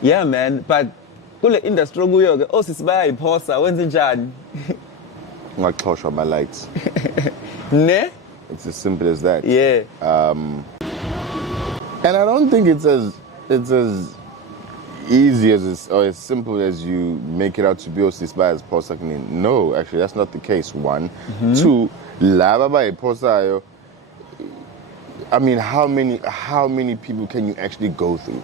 Yeah, man. But kule industry kuyo ke osisibayi phosa wenze njani? Ngaxoshwa my lights. Ne? It's as simple as that. Yeah. And I don't think it's as easy or as simple as you make it out to be osisibayi as phosa. No, actually that's not the case. One. Two, laba bayi phosayo. I mean, how many people can you actually go through?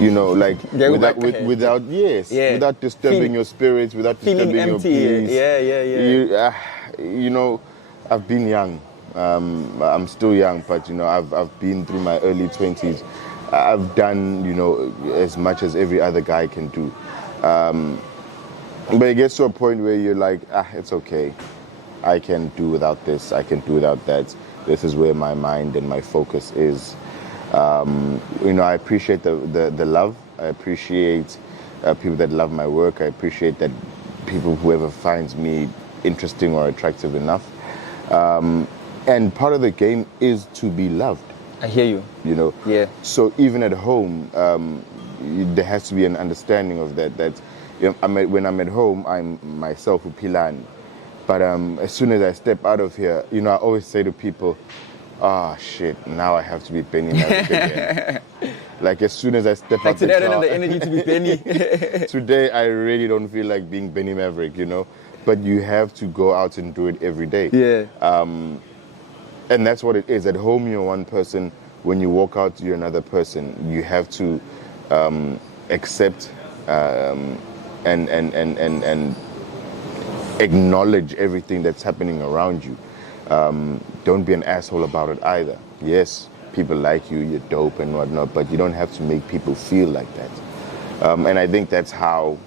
You know, like without disturbing your spirits, without disturbing your peace. Yeah. You know, I've been young. I'm still young, but you know, I've been through my early 20s. I've done, you know, as much as every other guy can do. But it gets to a point where you're like, it's okay. I can do without this. I can do without that. This is where my mind and my focus is. You know, I appreciate the love. I appreciate people that love my work. I appreciate that whoever finds me interesting or attractive enough. And part of the game is to be loved. I hear you. You know? Yeah. So even at home, there has to be an understanding of that. That you know, when I'm at home, I'm myself, Upilani. But as soon as I step out of here, you know, I always say to people, shit, now I have to be Benny Maverick again. Like as soon as I step out the car. Today I don't have the energy to be Benny. Today I really don't feel like being Benny Maverick, you know. But you have to go out and do it every day. Yeah. And that's what it is. At home you're one person. When you walk out, you're another person. You have to accept and acknowledge everything that's happening around you. Don't be an asshole about it either. Yes, people like you, you're dope and whatnot, but you don't have to make people feel like that. And I think that's how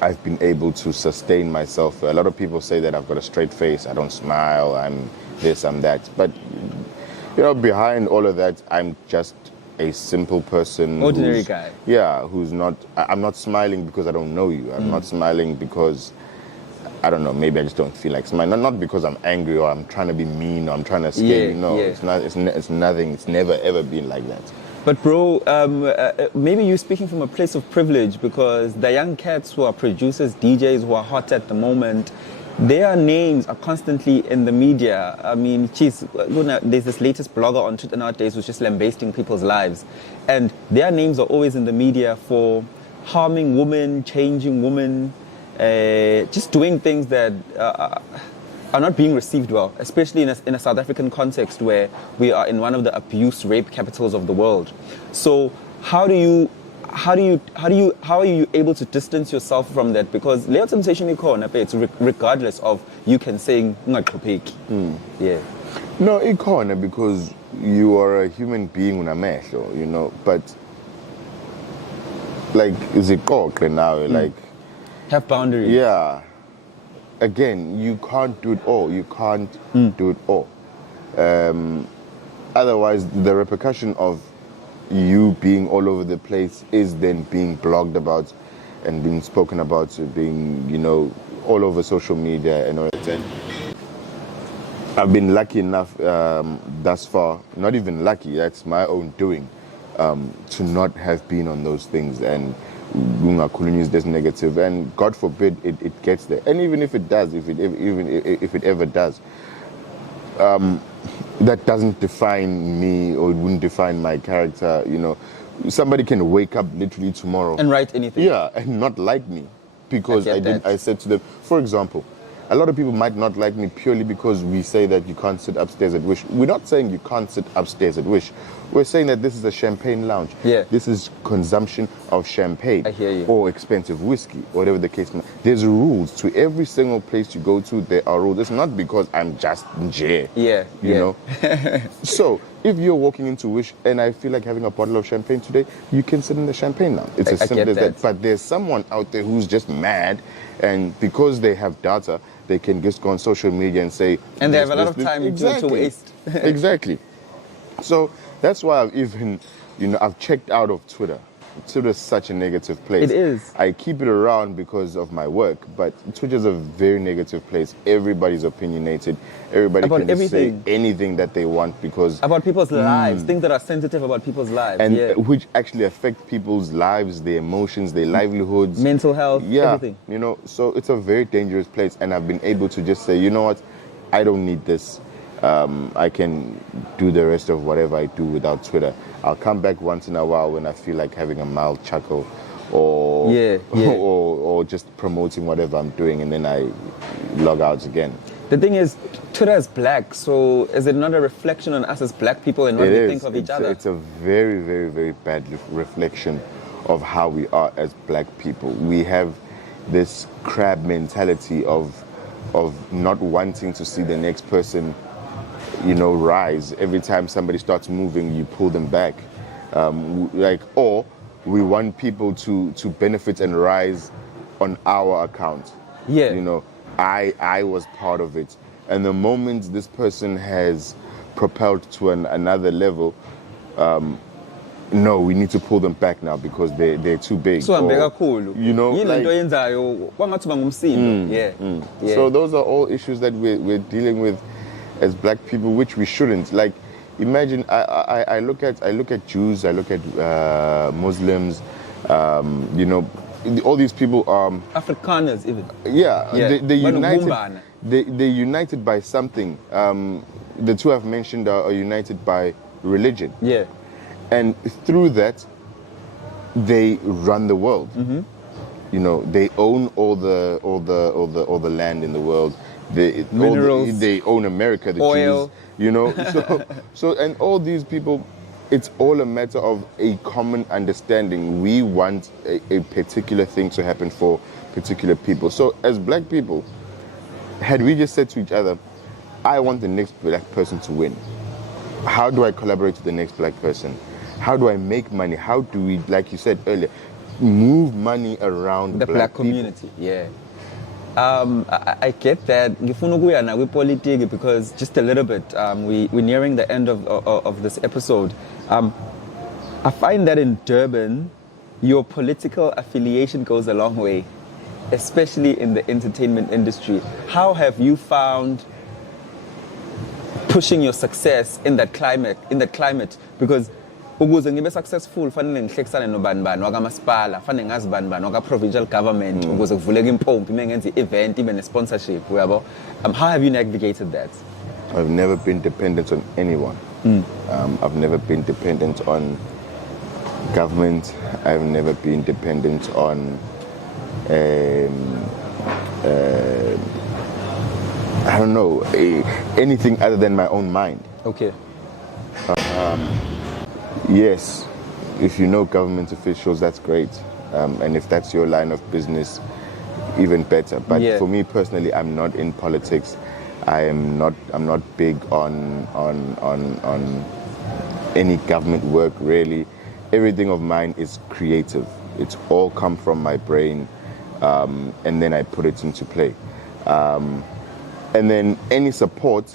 I've been able to sustain myself. A lot of people say that I've got a straight face, I don't smile, I'm this, I'm that. But, you know, behind all of that, I'm just a simple person. Ordinary guy. Yeah, I'm not smiling because I don't know you. I'm not smiling because, I don't know, maybe I just don't feel like smiling. Not because I'm angry or I'm trying to be mean or I'm trying to scare you. No, it's not. It's nothing. It's never ever been like that. But bro, maybe you're speaking from a place of privilege because the young cats who are producers, DJs who are hot at the moment, their names are constantly in the media. I mean, geez, there's this latest blogger on Twitter nowadays who's just lambasting people's lives. And their names are always in the media for harming women, changing women, just doing things that are not being received well, especially in a South African context where we are in one of the abuse rape capitals of the world. So how are you able to distance yourself from that? Because Leo temptation it's regardless of you can say yeah. No, ikona because you are a human being unamehlo, you know, but like is it now like have boundaries. Yeah. Again, you can't do it all. You can't do it all. Otherwise, the repercussion of you being all over the place is then being blogged about and being spoken about, being, you know, all over social media and all that. I've been lucky enough thus far, not even lucky, that's my own doing, to not have been on those things and use this negative, and God forbid it gets there. And even if it does, if it ever does, that doesn't define me or it wouldn't define my character. You know, somebody can wake up literally tomorrow and write anything. Yeah, and not like me because I said to them, for example, a lot of people might not like me purely because we say that you can't sit upstairs at Wish. We're not saying you can't sit upstairs at Wish. We're saying that this is a champagne lounge. Yeah. This is consumption of champagne. I hear you. Or expensive whiskey, whatever the case may be. There's rules. To every single place you go to, there are rules. It's not because I'm just Jay. Yeah. You know? So, if you're walking into Wish and I feel like having a bottle of champagne today, you can sit in the champagne lounge. It's as simple as that. But there's someone out there who's just mad, and because they have data, they can just go on social media and say... And they have a lot of time to waste. Exactly. So that's why I've even, you know, I've checked out of Twitter. Twitter's such a negative place. It is. I keep it around because of my work, but Twitter's a very negative place. Everybody's opinionated. Everybody About can just everything. say anything that they want because About people's lives, things that are sensitive about people's lives. and yeah. which actually affect people's lives, their emotions, their livelihoods, Mental health, yeah, everything. you know. So it's a very dangerous place, and I've been able to just say, you know what, I don't need this. I can do the rest of whatever I do without Twitter. I'll come back once in a while when I feel like having a mild chuckle, or or just promoting whatever I'm doing, and then I log out again. The thing is, Twitter is black, so is it not a reflection on us as black people and what It we is. think of each other? It's a very, very, very bad reflection of how we are as black people. We have this crab mentality of not wanting to see the next person, you know, rise. Every time somebody starts moving, you pull them back. Or we want people to benefit and rise on our account. Yeah. You know, I was part of it. And the moment this person has propelled to another level, no, we need to pull them back now because they're too big. So Or, you know, like, yeah. So those are all issues that we're dealing with as black people, which we shouldn't. Like, imagine I look at Jews, I look at Muslims, you know, all these people. Afrikaners even. Yeah. They united. Banobumbana. They're united by something. The two I've mentioned are united by religion. Yeah. And through that, they run the world. Mm-hmm. You know, they own all the land in the world. Minerals. They own America, the Oil. Jews. You know, so and all these people, it's all a matter of a common understanding. We want a particular thing to happen for particular people. So as black people, had we just said to each other, I want the next black person to win. How do I collaborate with the next black person? How do I make money? How do we, like you said earlier, move money around The black people? community, yeah. I get that. Ngifuna ukuya na kwipolitiki because just a little bit, we're nearing the end of this episode. I find that in Durban, your political affiliation goes a long way, especially in the entertainment industry. How have you found pushing your success in that climate? Because ukuze ngibe successful fanele ngihlekisane nobani bani wakamasipala, fanele ngazi bani bani waka-provincial government ukuze kuvuleke impompi mengenza i-event ibe ne-sponsorship, uyabo. How have you navigated that? I've never been dependent on anyone. I've never been dependent on government. I've never been dependent on I don't know, anything other than my own mind. Okay. Yes, if you know government officials, that's great. And if that's your line of business, even better. But Yeah. for me personally, I'm not in politics. I'm not big on any government work really. Everything of mine is creative. It's all come from my brain, and then I put it into play. And then any support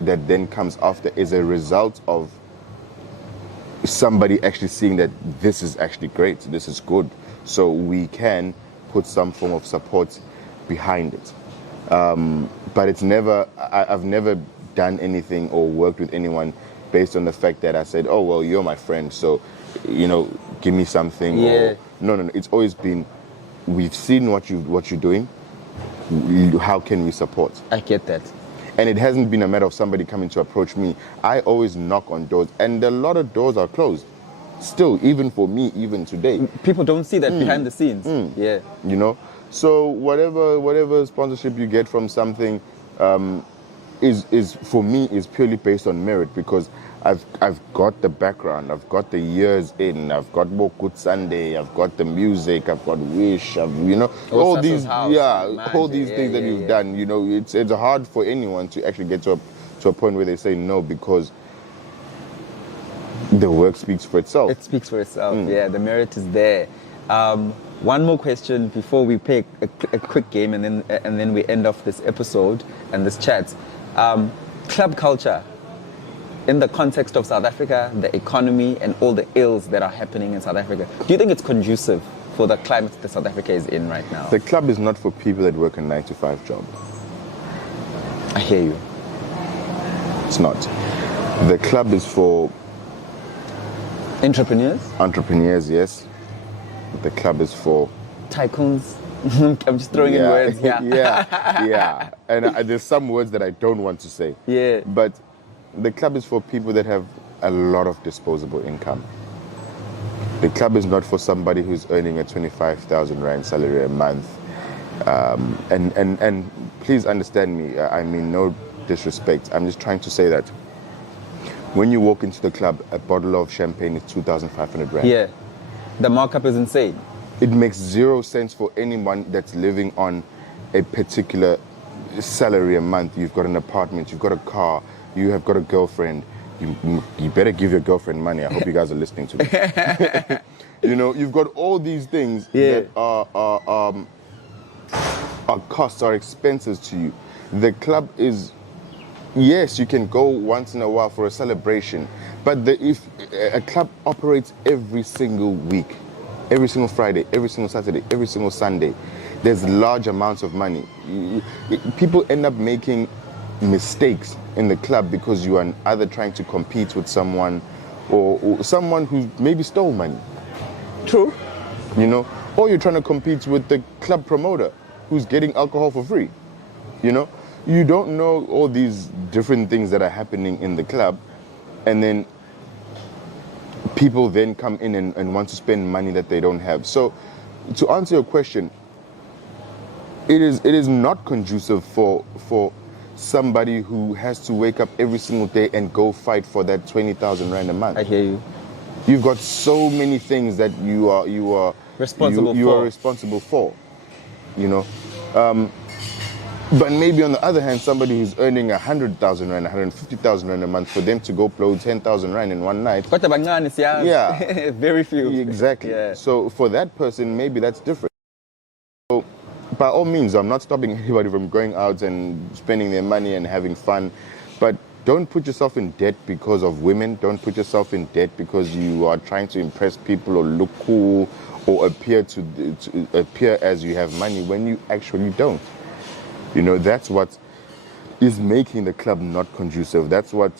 that then comes after is a result of somebody actually seeing that this is actually great, this is good, so we can put some form of support behind it. But it's never, I've never done anything or worked with anyone based on the fact that I said, oh, well, you're my friend, so, you know, give me something. Yeah. Or, no, it's always been, we've seen what you're doing, how can we support? I get that. And it hasn't been a matter of somebody coming to approach me. I always knock on doors, and a lot of doors are closed. Still, even for me, even today. People don't see that behind the scenes. Yeah. You know? So whatever sponsorship you get from something is for me is purely based on merit, because I've got the background, I've got the years in, I've got Good Sunday, I've got the music, I've got Wish, you know, all these all these things that you've done. You know, it's hard for anyone to actually get to a point where they say no, because the work speaks for itself. It speaks for itself. Yeah, the merit is there. One more question before we pick a quick game, and then we end off this episode and this chat. Club culture. in the context of South Africa, the economy, and all the ills that are happening in South Africa, do you think it's conducive for the climate that South Africa is in right now? The club is not for people that work a 9-to-5 job. I hear you. It's not. The club is for Entrepreneurs? entrepreneurs, yes. The club is for Tycoons? I'm just throwing in words. Yeah. yeah. And there's some words that I don't want to say. Yeah. But the club is for people that have a lot of disposable income. The club is not for somebody who's earning a 25,000 Rand salary a month. And please understand me, I mean no disrespect. I'm just trying to say that when you walk into the club, a bottle of champagne is 2,500 Rand. Yeah. The markup is insane. It makes zero sense for anyone that's living on a particular salary a month. You've got an apartment, you've got a car, you have got a girlfriend. You better give your girlfriend money. I hope you guys are listening to me. You know, you've got all these things that are costs, are expenses to you. The club is, yes, you can go once in a while for a celebration, but if a club operates every single week, every single Friday, every single Saturday, every single Sunday, there's large amounts of money. People end up making mistakes in the club because you are either trying to compete with someone or someone who maybe stole money. True. You know, or you're trying to compete with the club promoter who's getting alcohol for free. You know, you don't know all these different things that are happening in the club, and then people then come in and want to spend money that they don't have. So to answer your question, it is not conducive for somebody who has to wake up every single day and go fight for that 20,000 Rand a month. I hear you. You've got so many things that you are responsible for, you know. But maybe on the other hand, somebody who's earning 100,000 Rand, 150,000 Rand a month, for them to go blow 10,000 Rand in one night. Yeah. Very few. Exactly. Yeah. So for that person, maybe that's different. So by all means, I'm not stopping anybody from going out and spending their money and having fun, but don't put yourself in debt because of women. Don't put yourself in debt because you are trying to impress people or look cool or appear as you have money when you actually don't. You know, that's what is making the club not conducive. That's what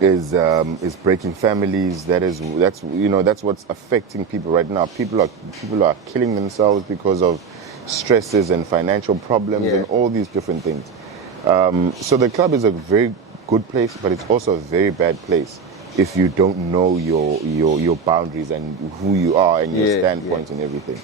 is breaking families. That's what's affecting people right now. People are killing themselves because of stresses and financial problems and all these different things. So the club is a very good place, but it's also a very bad place if you don't know your boundaries and who you are and your standpoints and everything.